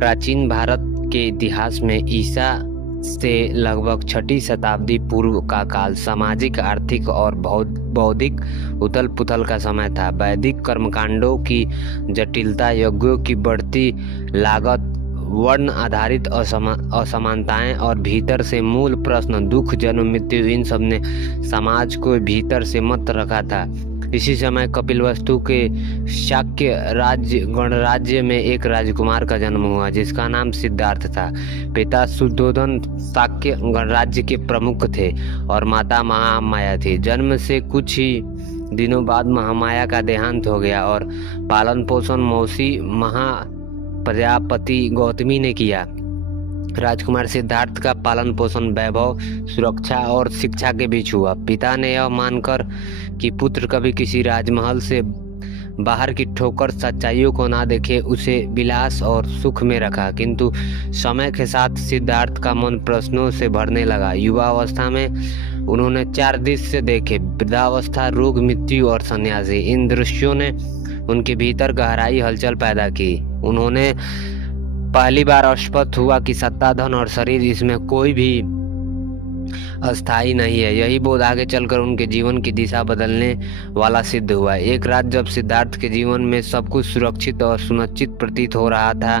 प्राचीन भारत के इतिहास में ईसा से लगभग 6वीं शताब्दी पूर्व का काल सामाजिक, आर्थिक और बौद्धिक उथल पुथल का समय था। वैदिक कर्मकांडों की जटिलता, यज्ञों की बढ़ती लागत, वर्ण आधारित असमानताएं और भीतर से मूल प्रश्न दुख, जन्म, मृत्यु, इन सब ने समाज को भीतर से मत रखा था। इसी समय कपिलवस्तु के शाक्य गणराज्य में एक राजकुमार का जन्म हुआ जिसका नाम सिद्धार्थ था। पिता शुद्धोधन शाक्य गणराज्य के प्रमुख थे और माता महामाया थी। जन्म से कुछ ही दिनों बाद महामाया का देहांत हो गया और पालन पोषण मौसी प्रजापति गौतमी ने किया। राजकुमार सिद्धार्थ का पालन पोषण वैभव, सुरक्षा और शिक्षा के बीच हुआ। पिता ने यह मानकर कि पुत्र कभी किसी राजमहल से बाहर की ठोकर सच्चाइयों को ना देखे, उसे विलास और सुख में रखा। किंतु समय के साथ सिद्धार्थ का मन प्रश्नों से भरने लगा। युवा अवस्था में उन्होंने 4 दृश्य देखे: वृद्धावस्था, रोग, मृत्यु और सन्यासी। इन दृश्यों ने उनके भीतर गहराई हलचल पैदा की। उन्होंने पहली बार स्पष्ट हुआ कि सत्ता, धन और शरीर, इसमें कोई भी अस्थाई नहीं है। यही बोध आगे चलकर उनके जीवन की दिशा बदलने वाला सिद्ध हुआ। एक रात जब सिद्धार्थ के जीवन में सब कुछ सुरक्षित और सुनिश्चित प्रतीत हो रहा था,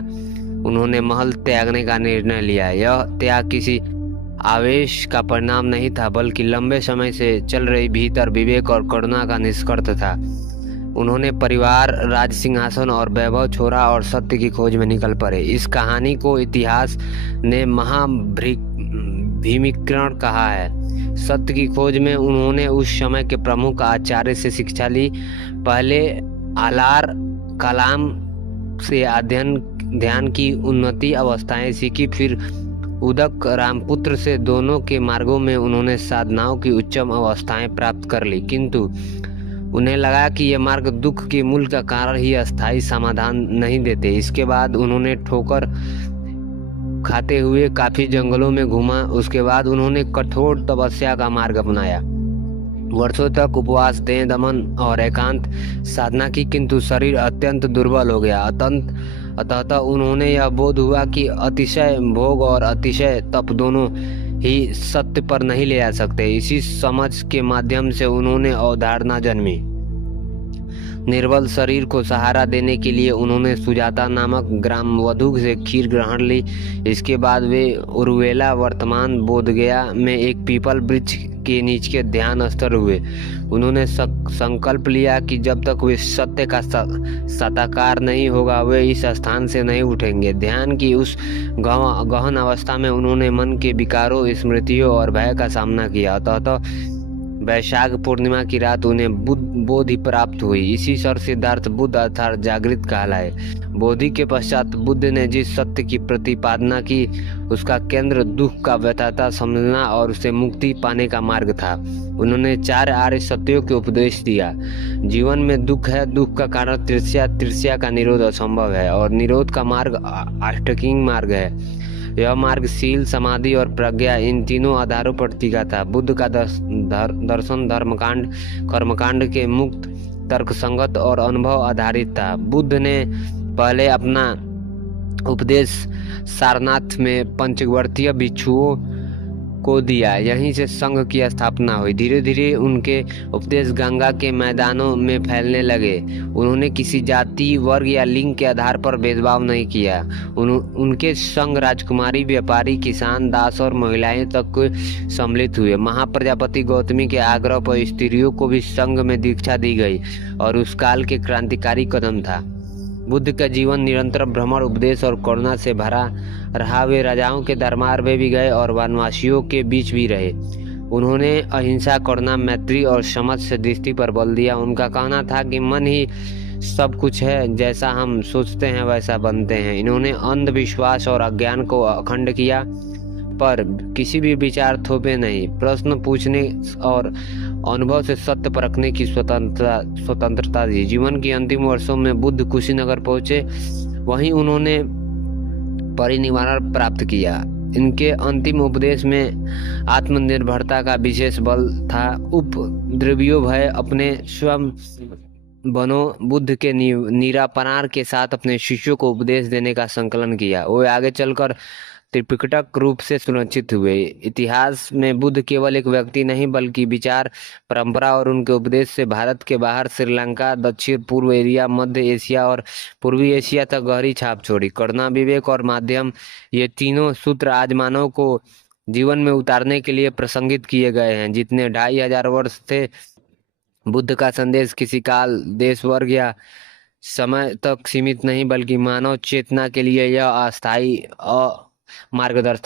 उन्होंने महल त्यागने का निर्णय लिया। यह त्याग किसी आवेश का परिणाम नहीं था, बल्कि लंबे समय से चल रही भीतर विवेक और करुणा का निष्कर्ष था। उन्होंने परिवार, राज सिंहासन और वैभव छोड़ा और सत्य की खोज में निकल पड़े। इस कहानी को इतिहास ने महाभीमीकरण कहा है। सत्य की खोज में उन्होंने उस समय के प्रमुख आचार्य से शिक्षा ली। पहले आलार कलाम से ध्यान की उन्नति अवस्थाएं सीखी, फिर उदक रामपुत्र से दोनों के मार्गों में उन्होंने साधनाओं की उच्चम अवस्थाएं प्राप्त कर ली। किंतु उन्हें लगा कि ये मार्ग दुख के मूल का कारण ही अस्थायी समाधान नहीं देते। इसके बाद उन्होंने ठोकर खाते हुए काफी जंगलों में घूमा। उसके बाद उन्होंने कठोर तपस्या का मार्ग अपनाया। वर्षों तक उपवास, देह दमन और एकांत साधना की, किंतु शरीर अत्यंत दुर्बल हो गया। अतः उन्होंने यह बोध हुआ कि अतिशय भोग और अतिशय तप दोनों ही सत्य पर नहीं ले आ सकते। इसी समझ के माध्यम से उन्होंने अवधारणा जन्मी। निर्बल शरीर को सहारा देने के लिए उन्होंने सुजाता नामक ग्रामवधू से खीर ग्रहण ली। इसके बाद वे उर्वेला, वर्तमान बोधगया में एक पीपल वृक्ष के नीचे ध्यान स्थिर हुए। उन्होंने संकल्प लिया कि जब तक वे सत्य का साकार नहीं होगा, वे इस स्थान से नहीं उठेंगे। ध्यान की उस गहन अवस्था में उन्होंने मन के विकारों, स्मृतियों और भय का सामना किया। अतः वैशाख पूर्णिमा की रात उन्हें बोधि प्राप्त हुई। इसी सर सिद्धार्थ बुद्ध अर्थात जागृत कहलाए। बोधि के पश्चात बुद्ध ने जिस सत्य की प्रतिपादना की, उसका केंद्र दुख का व्यथाता समझना और उसे मुक्ति पाने का मार्ग था। उन्होंने 4 आर्य सत्यों के उपदेश दिया। जीवन में दुख है, दुख का कारण तृष्या, तृष्या का निरोध असंभव है और निरोध का मार्ग अष्टांगिक मार्ग है। यह मार्ग शील, समाधि और प्रज्ञा, इन तीनों आधारों पर टिका था। बुद्ध का दर्शन धर्मकांड, कर्मकांड के मुक्त, तर्कसंगत और अनुभव आधारित था। बुद्ध ने पहले अपना उपदेश सारनाथ में पंचवर्तीय भिक्षुओं को दिया। यहीं से संघ की स्थापना हुई। धीरे धीरे उनके उपदेश गंगा के मैदानों में फैलने लगे। उन्होंने किसी जाति, वर्ग या लिंग के आधार पर भेदभाव नहीं किया। उनके संग राजकुमारी, व्यापारी, किसान, दास और महिलाएं तक सम्मिलित हुए। महाप्रजापति गौतमी के आग्रह पर स्त्रियों को भी संघ में दीक्षा दी गई और उस काल के क्रांतिकारी कदम था। बुद्ध का जीवन निरंतर भ्रमण, उपदेश और करुणा से भरा रहा। वे राजाओं के दरबार में भी गए और वनवासियों के बीच भी रहे। उन्होंने अहिंसा, करुणा, मैत्री और समझ से दृष्टि पर बल दिया। उनका कहना था कि मन ही सब कुछ है, जैसा हम सोचते हैं वैसा बनते हैं। इन्होंने अंधविश्वास और अज्ञान को अखंड किया, पर किसी भी विचार थोपे नहीं। प्रश्न पूछने और अनुभव से सत्य परखने की स्वतंत्रता दी। जीवन के अंतिम वर्षों में बुद्ध कुशीनगर पहुंचे। वहीं उन्होंने परिनिर्वाण प्राप्त किया। इनके अंतिम उपदेश में आत्मनिर्भरता का विशेष बल था। उपद्रवियों भय अपने स्वयं बनो बुद्ध के निरापरार के साथ अपने शिष्यों को उपदेश देने का संकलन किया। वो आगे चलकर त्रिपिटक रूप से सुरक्षित हुए। इतिहास में बुद्ध केवल एक व्यक्ति नहीं बल्कि विचार परंपरा और उनके उपदेश से भारत के बाहर श्रीलंका, दक्षिण पूर्व एरिया, मध्य एशिया और पूर्वी एशिया तक गहरी छाप छोड़ी। करुणा, विवेक और माध्यम, ये तीनों सूत्र आज मानव को जीवन में उतारने के लिए प्रसंगित किए गए हैं। जितने 2500 वर्ष थे, बुद्ध का संदेश किसी काल, देश, वर्ग या समय तक सीमित नहीं बल्कि मानव चेतना के लिए यह अस्थायी मार्गदर्शन